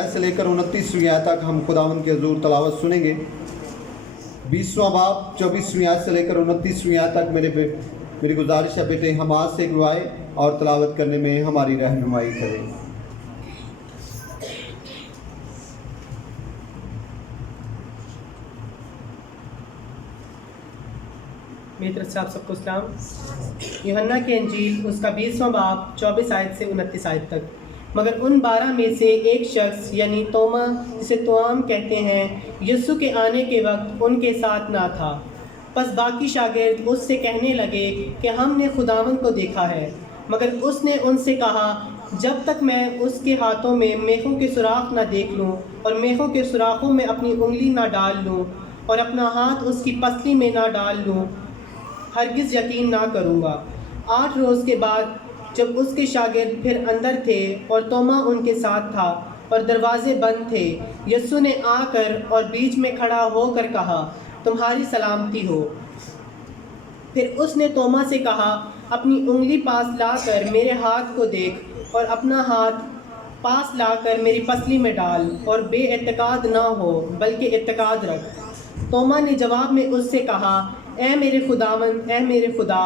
आयत से लेकर 29वीं आयत तक हम खुदावंद के हजूर तलावत सुनेंगे। 20वां बाब 24वीं आयत से लेकर 29वीं आयत तक मेरी गुजारिश है बेटे हमाद से गवाए और तलावत करने में हमारी रहनुमाई करें। मेरी तरफ से आप सबको सलाम। यूहन्ना की अंजील उसका 20वां बाब 24 आयत से 29 आयत तक। मगर उन 12 में से एक शख्स यानी तोमा जिसे तोआम कहते हैं यीशु के आने के वक्त उनके साथ ना था। बस बाकी शागिर्द उससे कहने लगे कि हमने खुदावंद को देखा है। मगर उसने उनसे कहा जब तक मैं उसके हाथों में मेखों के सुराख ना देख लूँ और मेखों के सुराखों में अपनी उंगली ना डाल लूँ और अपना हाथ उसकी पसली में ना डाल लूँ हरगिज़ यकीन ना करूँगा। 8 रोज़ के बाद जब उसके शागिर्द फिर अंदर थे और तोमा उनके साथ था और दरवाजे बंद थे, यीशु ने आकर और बीच में खड़ा होकर कहा तुम्हारी सलामती हो। फिर उसने तोमा से कहा अपनी उंगली पास लाकर मेरे हाथ को देख और अपना हाथ पास लाकर मेरी पसली में डाल और बेइत्तेकाद ना हो बल्कि इत्तेकाद रख। तोमा ने जवाब में उससे कहा ऐ मेरे खुदावंद, ऐ मेरे खुदा।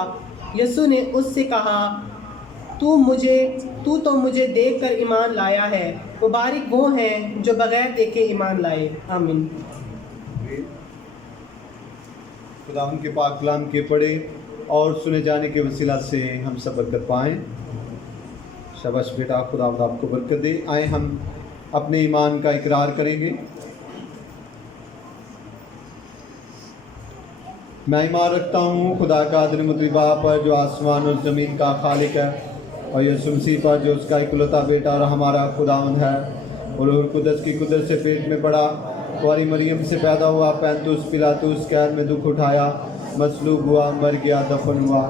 यीशु ने उससे कहा तू तो मुझे देखकर ईमान लाया है। मुबारक वो हैं जो बगैर देखे ईमान लाए। आमीन। खुदावंद के पाक कलाम के पढ़े और सुने जाने के वसीला से हम सब बरकत पाएँ। शाबाश बेटा, खुदावंद आपको बरकत दे। आए हम अपने ईमान का इकरार करेंगे। मैं ईमान रखता हूँ खुदा का अदर बाप पर जो आसमान और ज़मीन का खालिक है और यीशु मसीह पर जो उसका इकलौता बेटा और हमारा खुदावंद है और रूह कुदस की कुदरत से पेट में पड़ा, कुंवारी मरियम से पैदा हुआ, पैंतुस पिलातुस कैद में दुख उठाया, मसलूब हुआ, मर गया, दफन हुआ,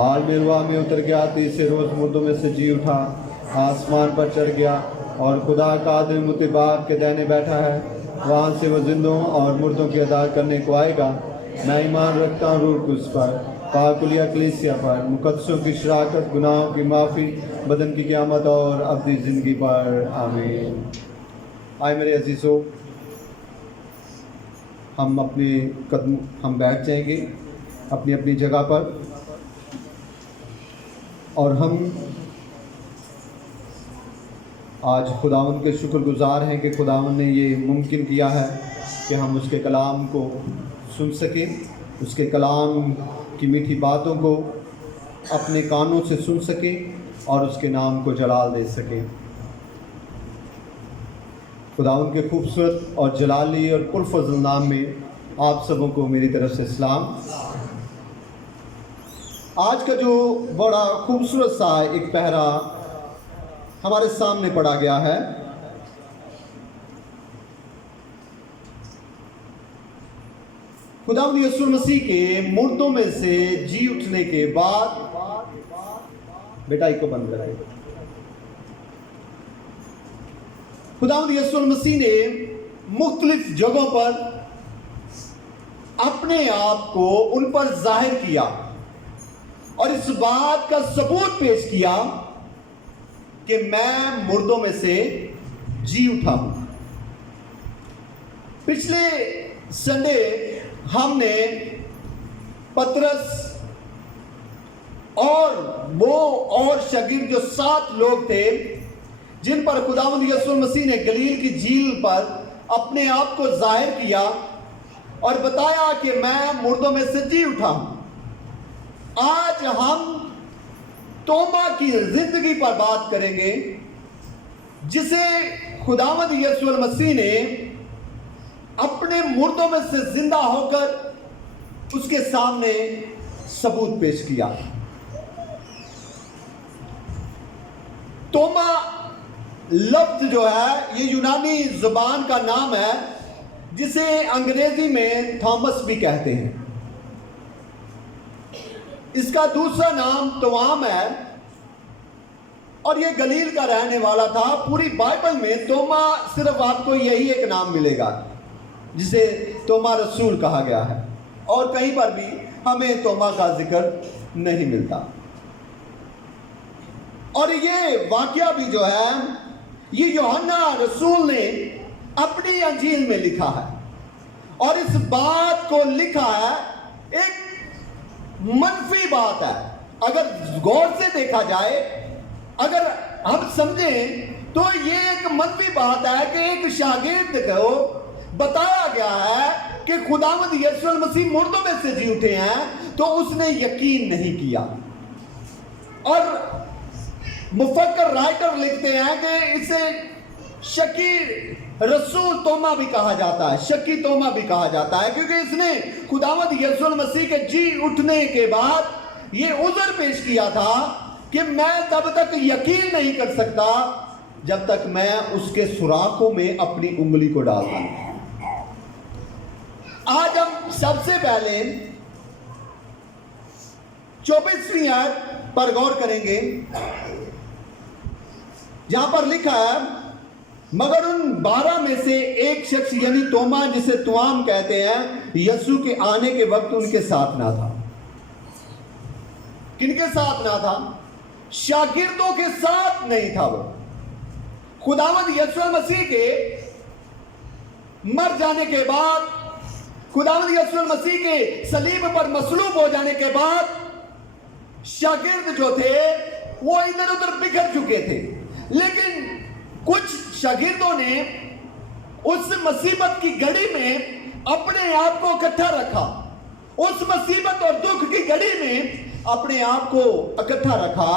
आलमेरुआ में उतर गया, तीसरे रोज़ मुर्दों में से जी उठा, आसमान पर चढ़ गया और खुदा का अदर बाप के दाहिने बैठा है। वहाँ से वो जिंदों और मुर्दों की अदा करने को आएगा। मैं ईमान रखता हूँ रूह कुदस पर, पाकुलिया कलीसिया पर, मुकद्दसों की शराकत, गुनाहों की माफ़ी, बदन की क़यामत और अब्दी ज़िंदगी पर। आमीन। आए मेरे अजीज़ों, हम बैठ जाएंगे अपनी अपनी जगह पर और हम आज खुदावंद के शुक्रगुज़ार हैं कि खुदावंद ने ये मुमकिन किया है कि हम उसके कलाम को सुन सकें, उसके कलाम की मीठी बातों को अपने कानों से सुन सकें और उसके नाम को जलाल दे सकें। खुदावंद के खूबसूरत और जलाली और पुरफज़ल नाम में आप सबों को मेरी तरफ से सलाम। आज का जो बड़ा खूबसूरत सा एक पहरा हमारे सामने पड़ा गया है, खुदावंद यीशु मसीह के मुर्दों में से जी उठने के बाद, बेटा को बंद कराइए। खुदावंद यीशु मसीह ने मुख्तलिफ जगहों पर अपने आप को उन पर जाहिर किया और इस बात का सबूत पेश किया कि मैं मुर्दों में से जी उठा हूं। पिछले संडे हमने पतरस और वो और शागिर्द जो 7 लोग थे जिन पर खुदावंद यीशु मसीह ने गलील की झील पर अपने आप को जाहिर किया और बताया कि मैं मुर्दों में से जी उठा हूं। आज हम तोमा की जिंदगी पर बात करेंगे जिसे खुदावंद यीशु मसीह ने अपने मुर्दों में से जिंदा होकर उसके सामने सबूत पेश किया। तोमा लफ्ज जो है ये यूनानी जुबान का नाम है जिसे अंग्रेजी में थॉमस भी कहते हैं। इसका दूसरा नाम तोआम है और ये गलील का रहने वाला था। पूरी बाइबल में तोमा सिर्फ आपको यही एक नाम मिलेगा जिसे तोमा रसूल कहा गया है और कहीं पर भी हमें तोमा का जिक्र नहीं मिलता। और ये वाकया भी जो है ये यूहन्ना रसूल ने अपनी अंजील में लिखा है, और इस बात को लिखा है, एक मनफी बात है। अगर गौर से देखा जाए, अगर हम समझें तो ये एक मनफी बात है कि एक शागिर्द को बताया गया है कि खुदावंद यीशु मसीह मुर्दों में से जी उठे हैं, तो उसने यकीन नहीं किया। और मुफक्कर राइटर लिखते हैं कि इसे शकी रसूल तोमा भी कहा जाता है, शकी तोमा भी कहा जाता है, क्योंकि इसने खुदावंद यीशु मसीह के जी उठने के बाद ये उज़र पेश किया था कि मैं तब तक यकीन नहीं कर सकता जब तक मैं उसके सुराखों में अपनी उंगली को डालता नहीं। आज हम सबसे पहले 24वीं आयत पर गौर करेंगे, जहां पर लिखा है, मगर उन 12 में से एक शख्स यानी तोमा, जिसे तुआम कहते हैं, यीशु के आने के वक्त उनके साथ ना था। किनके साथ ना था? शागिर्दों के साथ नहीं था। वो खुदावंद यीशु मसीह के मर जाने के बाद, खुदावंद यीशु मसीह के सलीब पर मसलूब हो जाने के बाद शागिर्द जो थे वो इधर उधर बिखर चुके थे, लेकिन कुछ शागिर्दों ने उस मुसीबत की घड़ी में अपने आप को इकट्ठा रखा। उस मुसीबत और दुख की घड़ी में अपने आप को इकट्ठा रखा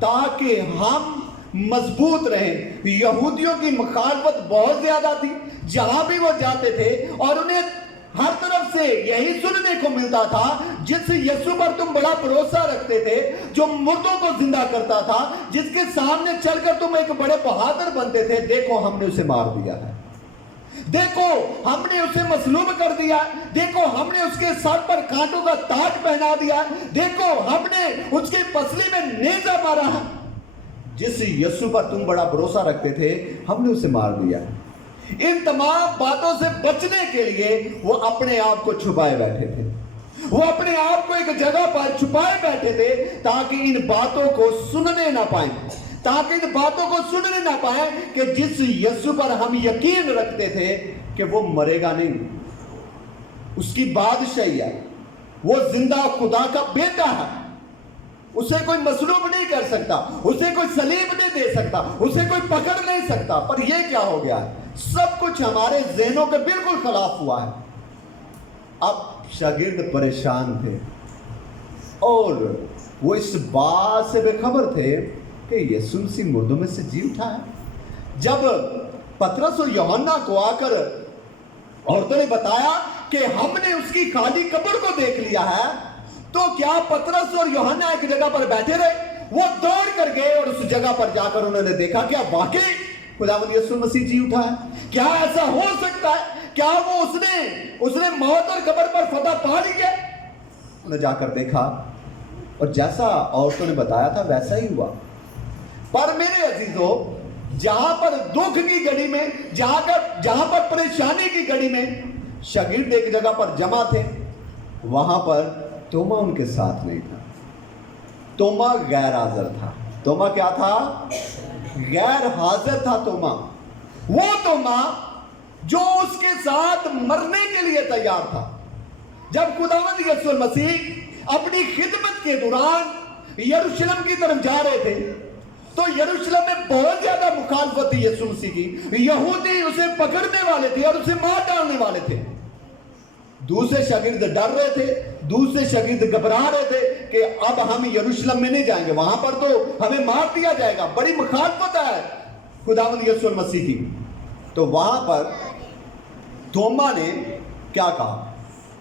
ताकि हम मजबूत रहें। यहूदियों की मुखालफत बहुत ज्यादा थी, जहां भी वो जाते थे, और उन्हें हर तरफ से यही सुनने को मिलता था, जिस यीशु पर तुम बड़ा भरोसा रखते थे, जो मुर्दों को जिंदा करता था, जिसके सामने चलकर तुम एक बड़े बहादुर बनते थे, देखो हमने उसे मार दिया है, देखो हमने उसे मसलूब कर दिया, देखो हमने उसके सर पर कांटों का ताज पहना दिया, देखो हमने उसकी पसली में नेजा मारा है। जिस यीशु पर तुम बड़ा भरोसा रखते थे, हमने उसे मार दिया। इन तमाम बातों से बचने के लिए वो अपने आप को छुपाए बैठे थे, वो अपने आप को एक जगह पर छुपाए बैठे थे ताकि इन बातों को सुनने ना पाए, ताकि इन बातों को सुनने ना पाए कि जिस यीशु पर हम यकीन रखते थे कि वो मरेगा नहीं, उसकी बादशाही है, वो जिंदा खुदा का बेटा है, उसे कोई मसलूब नहीं कर सकता, उसे कोई सलीब नहीं दे सकता, उसे कोई पकड़ नहीं सकता। पर यह क्या हो गया है? सब कुछ हमारे ज़हनों के बिल्कुल खिलाफ हुआ है। अब शागिर्द परेशान थे और वो इस बात से बेखबर थे कि यीशु मसीह मुर्दों में से जी उठा है। जब पतरस और यूहन्ना को आकर औरतों ने बताया कि हमने उसकी खाली कब्र को देख लिया है, तो क्या पतरस और यूहन्ना एक जगह पर बैठे रहे? वो दौड़ कर गए और उस जगह पर जाकर उन्होंने देखा क्या वाकई खुदावंद यीशु मसीह जी उठा है? क्या ऐसा हो सकता है? क्या वो उसने मौत और कब्र पर फतह पा ली है? उन्होंने जाकर देखा और जैसा औरतों ने बताया था वैसा ही हुआ। पर मेरे अजीजों, जहां पर दुख की घड़ी में, जहां पर परेशानी की घड़ी में शागिर्द एक जगह पर जमा थे, वहां पर तोमा उनके साथ नहीं था। तोमा गैर हाजिर था। तोमा क्या था? गैर हाजिर था। तोमा, वो तोमा जो उसके साथ मरने के लिए तैयार था। जब खुदावंद यीशु मसीह अपनी खिदमत के दौरान यरूशलेम की तरफ जा रहे थे, तो यरूशलेम में बहुत ज्यादा मुखालफत थी यीशु मसीह की। यहूदी उसे पकड़ने वाले थे और उसे मार डालने वाले थे। दूसरे शागिर्द डर रहे थे, दूसरे शागिर्द घबरा रहे थे कि अब हम यरूशलेम में नहीं जाएंगे, वहां पर तो हमें मार दिया जाएगा, बड़ी मुखालफत है खुदावंद यीशु मसीह की। तो वहां पर तोमा ने क्या कहा?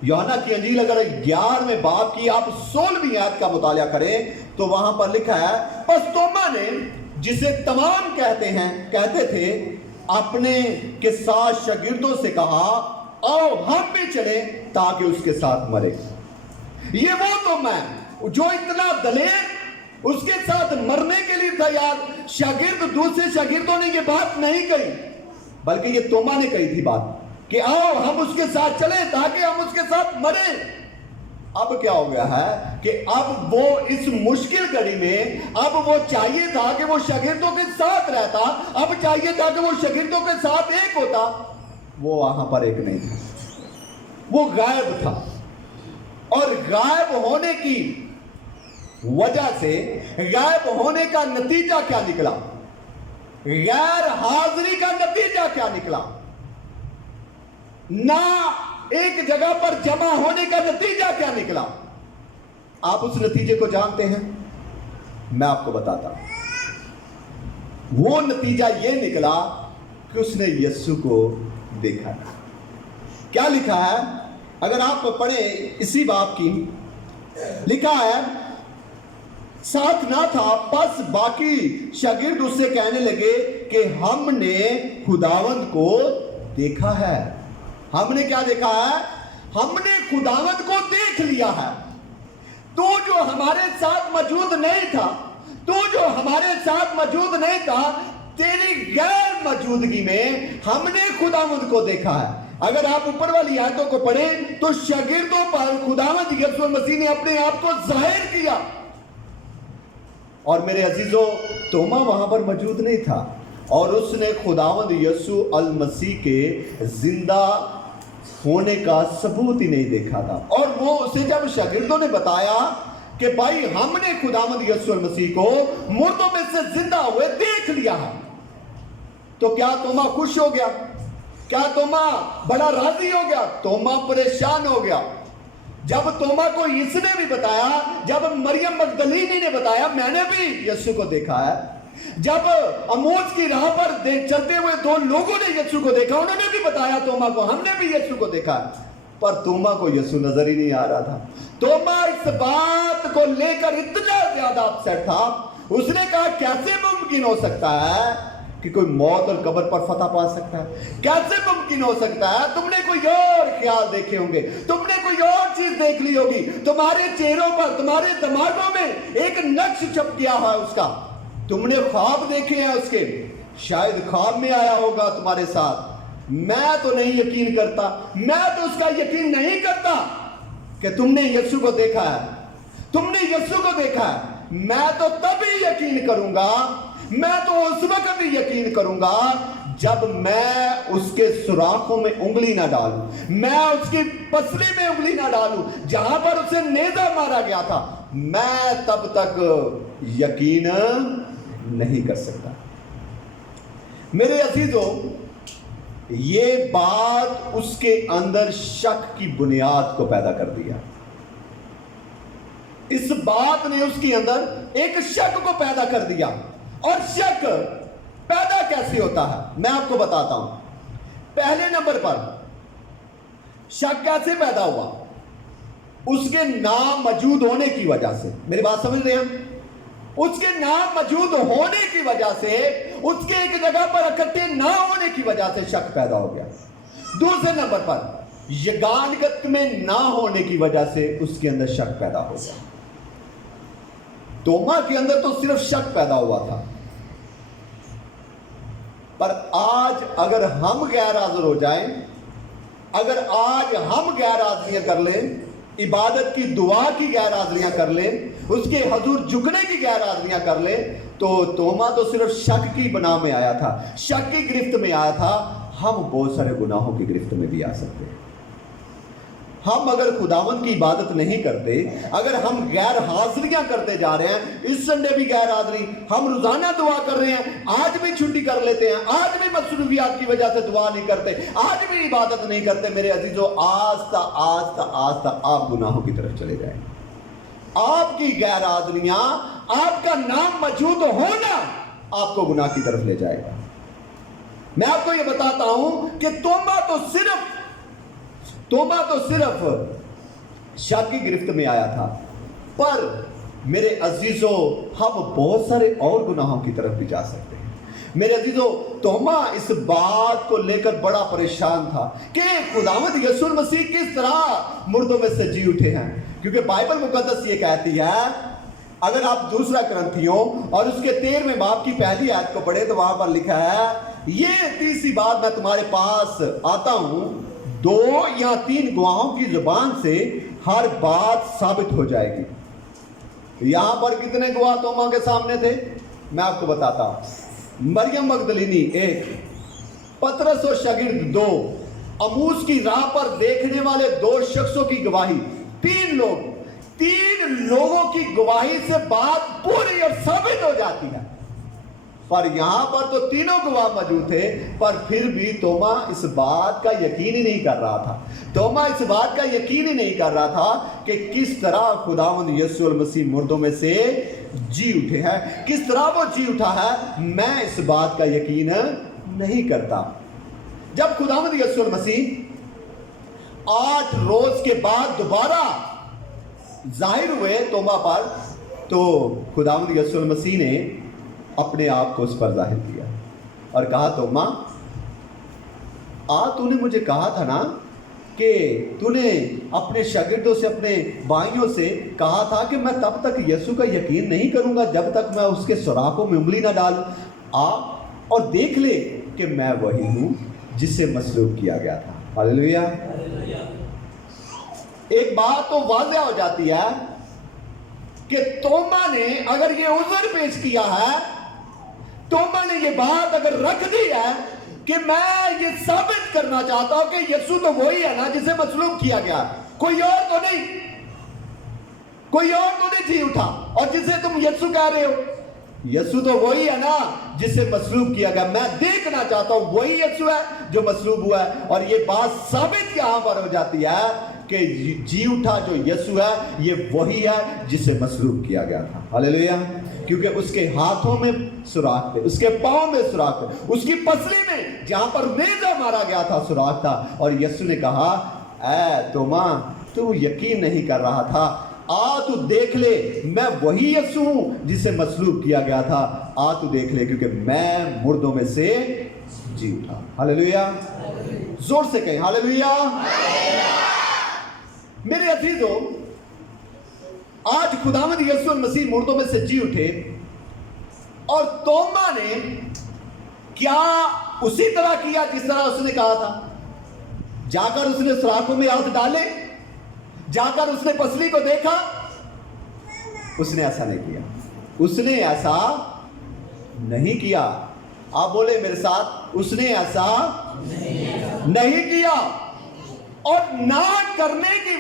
यूहन्ना की अंजील अगर 11वें बाब की आप 16वीं आयत का मुताला करें तो वहां पर लिखा है, बस तोमा ने, जिसे तमाम कहते थे, अपने के साथ शागिर्दों से कहा, आओ हम भी चले ताकि उसके साथ मरे। ये वो तोमा है जो इतना दलेर, उसके साथ मरने के लिए तैयार। शागिर्द, दूसरे शागिर्दों ने ये बात नहीं कही, बल्कि ये तोमा ने कही थी बात कि आओ हम उसके साथ चले ताकि हम उसके साथ मरे। اب کیا ہو گیا ہے کہ اب وہ اس مشکل گھڑی میں اب وہ چاہیے تھا کہ وہ شاگردوں کے ساتھ رہتا، اب چاہیے تھا کہ وہ شاگردوں کے ساتھ ایک ہوتا، وہ وہاں پر ایک نہیں تھا، وہ غائب تھا۔ اور غائب ہونے کی وجہ سے غائب ہونے کا نتیجہ کیا نکلا؟ غیر حاضری کا نتیجہ کیا نکلا؟ نہ ایک جگہ پر جمع ہونے کا نتیجہ کیا نکلا؟ آپ اس نتیجے کو جانتے ہیں؟ میں آپ کو بتاتا ہوں۔ وہ نتیجہ یہ نکلا کہ اس نے یسوع کو دیکھا۔ کیا لکھا ہے؟ اگر آپ پڑھیں اسی باب کی، لکھا ہے ساتھ نہ تھا، پس باقی شاگرد اس سے کہنے لگے کہ ہم نے خداوند کو دیکھا ہے۔ ہم نے کیا دیکھا ہے؟ ہم نے خداوند کو دیکھ لیا ہے۔ تو جو ہمارے ساتھ موجود نہیں تھا، تو جو ہمارے ساتھ موجود نہیں تھا، تیری غیر موجودگی میں ہم نے خداوند کو دیکھا ہے۔ اگر آپ اوپر والی آیتوں کو پڑھیں تو شاگردوں پر خداوند یسوع مسیح نے اپنے آپ کو ظاہر کیا۔ اور میرے عزیزو، توما وہاں پر موجود نہیں تھا، اور اس نے خداوند یسوع المسیح کے زندہ ہونے کا ثبوت ہی نہیں دیکھا تھا۔ اور وہ اسے جب شاگردوں نے بتایا کہ بھائی ہم نے خداوند یسوع المسیح کو مردوں میں سے زندہ ہوئے دیکھ لیا ہے، تو کیا توما خوش ہو گیا؟ کیا توما بڑا راضی ہو گیا؟ توما پریشان ہو گیا۔ جب توما کو اس نے بھی بتایا، جب مریم مگدلینی نے بتایا میں نے بھی یسوع کو دیکھا ہے، جب اموس کی راہ پر چلتے ہوئے دو لوگوں نے یسوع کو دیکھا، انہوں نے بھی بتایا توما کو ہم نے بھی یسوع کو دیکھا ہے، پر توما کو یسوع نظر ہی نہیں آ رہا تھا۔ توما اس بات کو لے کر اتنا زیادہ اپسیٹ تھا، اس نے کہا کیسے ممکن ہو سکتا ہے کہ کوئی موت اور قبر پر فتح پا سکتا ہے؟ کیسے ممکن ہو سکتا ہے؟ تم نے کوئی اور خیال دیکھے ہوں گے، تم نے کوئی اور چیز دیکھ لی ہوگی، تمہارے چہروں پر، تمہارے دماغوں میں ایک نقش چھپ گیا ہے اس کا، تم نے خواب دیکھے ہیں اس کے، شاید خواب میں آیا ہوگا تمہارے ساتھ۔ میں تو نہیں یقین کرتا، میں تو اس کا یقین نہیں کرتا کہ تم نے یسوع کو دیکھا ہے، تم نے یسوع کو دیکھا ہے۔ میں تو تبھی یقین کروں گا، میں تو اس وقت بھی یقین کروں گا جب میں اس کے سوراخوں میں انگلی نہ ڈالوں، میں اس کی پسلی میں انگلی نہ ڈالوں جہاں پر اسے نیزہ مارا گیا تھا، میں تب تک یقین نہیں کر سکتا۔ میرے عزیزو، یہ بات اس کے اندر شک کی بنیاد کو پیدا کر دیا۔ اس بات نے اس کے اندر ایک شک کو پیدا کر دیا۔ اور شک پیدا کیسے ہوتا ہے میں آپ کو بتاتا ہوں۔ پہلے نمبر پر شک کیسے پیدا ہوا؟ اس کے نام موجود ہونے کی وجہ سے۔ میری بات سمجھ رہے ہیں؟ اس کے نام موجود ہونے کی وجہ سے، اس کے ایک جگہ پر اکٹھے نہ ہونے کی وجہ سے شک پیدا ہو گیا۔ دوسرے نمبر پر یگانگت میں نہ ہونے کی وجہ سے اس کے اندر شک پیدا ہو گیا۔ توما کے اندر تو صرف شک پیدا ہوا تھا، پر آج اگر ہم غیر حاضر ہو جائیں، اگر آج ہم غیر حاضریاں کر لیں، عبادت کی دعا کی غیر حاضریاں کر لیں، اس کے حضور جھکنے کی غیر حاضریاں کر لیں، تو توما تو صرف شک کی بنا میں آیا تھا، شک کی گرفت میں آیا تھا۔ ہم بہت سارے گناہوں کی گرفت میں بھی آ سکتے ہیں۔ ہم اگر خداوند کی عبادت نہیں کرتے، اگر ہم غیر حاضریاں کرتے جا رہے ہیں، اس سنڈے بھی غیر حاضری، ہم روزانہ دعا کر رہے ہیں، آج بھی چھٹی کر لیتے ہیں، آج بھی مصروفیات کی وجہ سے دعا نہیں کرتے، آج بھی عبادت نہیں کرتے، میرے عزیزو آہستہ آہستہ آہستہ آپ گناہوں کی طرف چلے جائیں۔ آپ کی غیر حاضریاں، آپ کا نام موجود ہونا آپ کو گناہ کی طرف لے جائے گا۔ میں آپ کو یہ بتاتا ہوں کہ توما تو صرف شک کی گرفت میں آیا تھا، پر میرے عزیزو ہم بہت سارے اور گناہوں کی طرف بھی جا سکتے ہیں۔ میرے عزیزو، توما اس بات کو لے کر بڑا پریشان تھا کہ خداوند یسوع مسیح کس طرح مردوں میں سے جی اٹھے ہیں، کیونکہ بائبل مقدس یہ کہتی ہے، اگر آپ دوسرا کرنتھیوں اور اس کے 13ویں باب کی پہلی آیت کو پڑھیں تو وہاں پر لکھا ہے، یہ تیسری بات میں تمہارے پاس آتا ہوں، 2 یا 3 گواہوں کی زبان سے हर बात साबित हो जाएगी। यहां पर कितने गवाह तोमा के सामने थे? मैं आपको बताता हूं। मरियम मगदलिनी 1, पतरस और शागिर्द 2, अमूस की राह पर देखने वाले 2 शख्सों की गवाही, 3 लोगों की गवाही से बात पूरी और साबित हो जाती है। पर यहां पर तो तीनों गवाह मौजूद थे, पर फिर भी तोमा इस बात का यकीन ही नहीं कर रहा था। तोमा इस बात का यकीन ही नहीं कर रहा था कि किस तरह खुदावंद यीशु मसीह मुर्दों में से जी उठे हैं, किस तरह वो जी उठा है। मैं इस बात का यकीन नहीं करता। जब खुदावंद यीशु मसीह 8 रोज के बाद दोबारा जाहिर हुए तोमा पर, तो खुदावंद यीशु मसीह ने अपने आप को उस पर जाहिर किया और कहा, तोमा तूने मुझे कहा था ना कि तूने अपने शागिर्दों से, अपने भाइयों से कहा था कि मैं तब तक यीशु का यकीन नहीं करूंगा जब तक मैं उसके सुराखों में उंगली ना डालूं। आ और देख ले कि मैं वही हूं जिससे मसलूब किया गया था। हालेलुया। एक बात तो वाज़ेह हो जाती है कि तोमा ने अगर ये उज़र पेश किया है, तोमा ने ये बात अगर रख दी है कि मैं ये साबित करना चाहता हूं कि यीशु तो वही है ना जिसे मसलूब किया गया, कोई और तो नहीं, कोई और तो नहीं जी उठा, और जिसे तुम यीशु कह रहे हो, यीशु तो वही है ना जिसे मसलूब किया गया। मैं देखना चाहता हूं वही यीशु है जो मसलूब हुआ है। और ये बात साबित यहां पर हो जाती है कि जी उठा जो यीशु है ये वही है जिसे मसलूब किया गया था। हालेलुया। क्योंकि उसके हाथों में सुराख थे, उसके पांव में सुराख थे, उसकी पसली में जहां पर नेज़ा मारा गया था सुराख था। और यीशु ने कहा, ऐ तोमा तू यकीन नहीं कर रहा था, तू देख ले, मैं वही यीशु हूं जिसे मसलूब किया गया था। तू देख ले, क्योंकि मैं मुर्दों में से जी उठा। हालेलुया। जोर से कहें हालेलुया। मेरे अजीजों, आज खुदावंद यीशु मसीह मुर्दों में से जी उठे, और तोमा ने क्या उसी तरह किया जिस तरह उसने कहा था? जाकर उसने सुराखों में हाथ डाले, जाकर उसने पसली को देखा? उसने ऐसा नहीं किया, उसने ऐसा नहीं किया। आप बोले मेरे साथ, उसने ऐसा नहीं किया। और ना करने की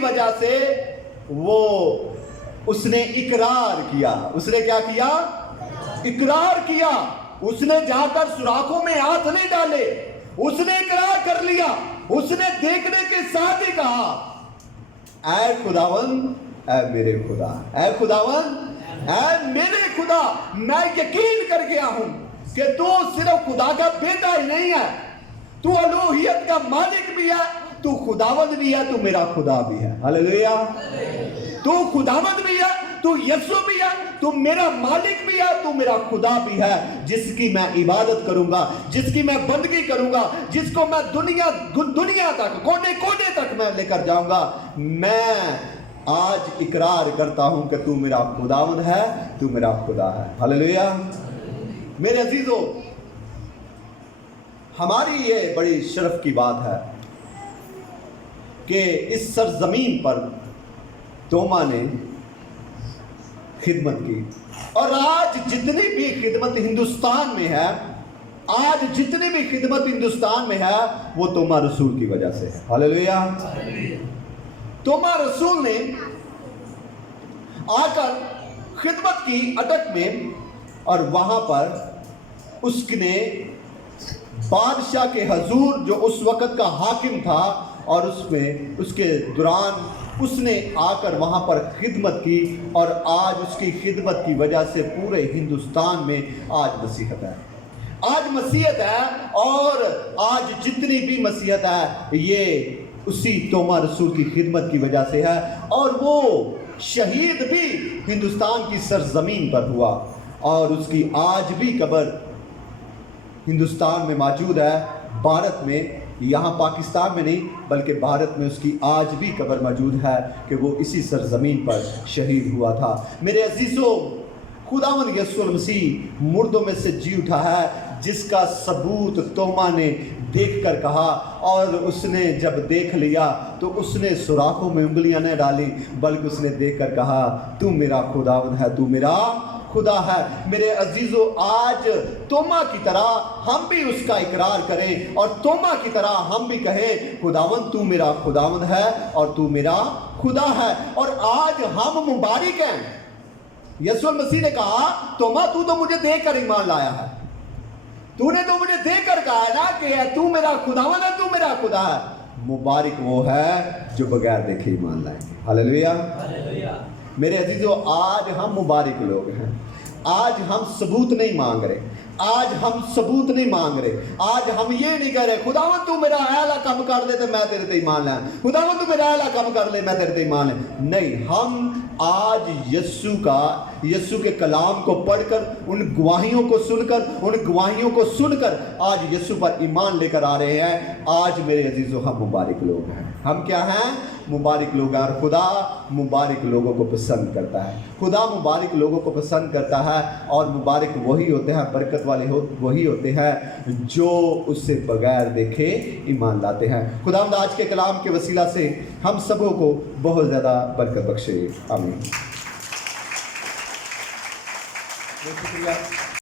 वजह से वो उसने इकरार किया। उसने क्या किया? इकरार किया। उसने जाकर सुराखों में हाथ नहीं डाले, उसने इकरार कर लिया। उसने देखने के साथ ही कहा, ऐ खुदावंद, ऐ मेरे खुदा, ऐ खुदावंद, ऐ मेरे खुदा, मैं यकीन कर गया हूं कि तू सिर्फ खुदा का बेटा ही नहीं है, तू अलूहियत का मालिक भी है, तू खुदावंद भी है, तू मेरा खुदा भी है। हालेलुया। तू खुदावंद भी है, तू यीशु भी है, तू मेरा मालिक भी है, तू मेरा खुदा भी है, जिसकी मैं इबादत करूंगा, जिसकी मैं बंदगी करूंगा, जिसको मैं दुनिया तक, कोने कोने तक मैं लेकर जाऊंगा। मैं आज इकरार करता हूं कि तू मेरा खुदावंद है, तू मेरा खुदा है। हालेलुया। मेरे अजीजों, हमारी ये बड़ी शर्फ की बात है कि इस सरजमीन पर तोमा ने खिदमत की, और आज जितनी भी खिदमत हिंदुस्तान में है, आज जितनी भी खिदमत हिंदुस्तान में है, वो तोमा रसूल की वजह से है। हालेलुया। तोमा रसूल ने आकर खिदमत की अटक में, और वहां पर उसने बादशाह के हजूर, जो उस वक़्त का हाकिम था, और उसमें उसके दौरान उसने आकर वहाँ पर खिदमत की, और आज उसकी खिदमत की वजह से पूरे हिंदुस्तान में आज मसीहत है। आज मसीहत है, और आज जितनी भी मसीहत है ये उसी तोमा रसूल की खिदमत की वजह से है। और वो शहीद भी हिंदुस्तान की सरजमीन पर हुआ, और उसकी आज भी कब्र हिंदुस्तान में मौजूद है, भारत में, यहाँ पाकिस्तान में नहीं बल्कि भारत में उसकी आज भी कब्र मौजूद है कि वो इसी सरजमीन पर शहीद हुआ था। मेरे अजीजों, खुदावंद यीशु मसीह मुर्दों में से जी उठा है, जिसका सबूत तोमा ने देख कर कहा, और उसने जब देख लिया तो उसने सुराखों में उंगलियां न डाली, बल्कि उसने देख कर कहा, तू मेरा खुदावंद है, तू मेरा खुदा है। मेरे अजीजों, आज तोमा की तरह हम भी उसका इकरार करें और तोमा की तरह हम भी कहें, खुदावंद तू मेरा खुदावंद है और तू मेरा खुदा है। और आज हम मुबारक हैं। यीशु मसीह ने कहा, तोमा तू तो मुझे देखकर ईमान लाया है, तूने तो मुझे देखकर कहा है ना कि तू मेरा खुदावंद है, तू मेरा खुदा है। मुबारक वो है जो बगैर देखे ईमान लाएंगे। हालेलुया। मेरे अजीजों, आज हम मुबारक लोग हैं। आज हम सबूत नहीं मांग रहे, आज हम सबूत नहीं मांग रहे, आज हम ये नहीं कह रहे, खुदावंद तू मेरा आला कम कर दे तो मैं तेरे ते ईमान लाया, खुदावंद तू मेरा आला कम कर ले मैं तेरे ते ईमान लाया। नहीं, हम आज यीशु के कलाम को पढ़कर, उन गवाहियों को सुनकर आज यीशु पर ईमान लेकर आ रहे हैं। आज मेरे अजीजों, हम मुबारक लोग हैं। हम क्या हैं? मुबारक लोग हैं। और खुदा मुबारक लोगों को पसंद करता है। खुदा मुबारक लोगों को पसंद करता है, और मुबारक वही होते हैं, बरकत वाले वही होते हैं जो उससे बगैर देखे ईमान लाते हैं। खुदावंद आज के कलाम के वसीला से हम सबों को बहुत ज़्यादा बरकत बख्शे। आमीन। शुक्रिया।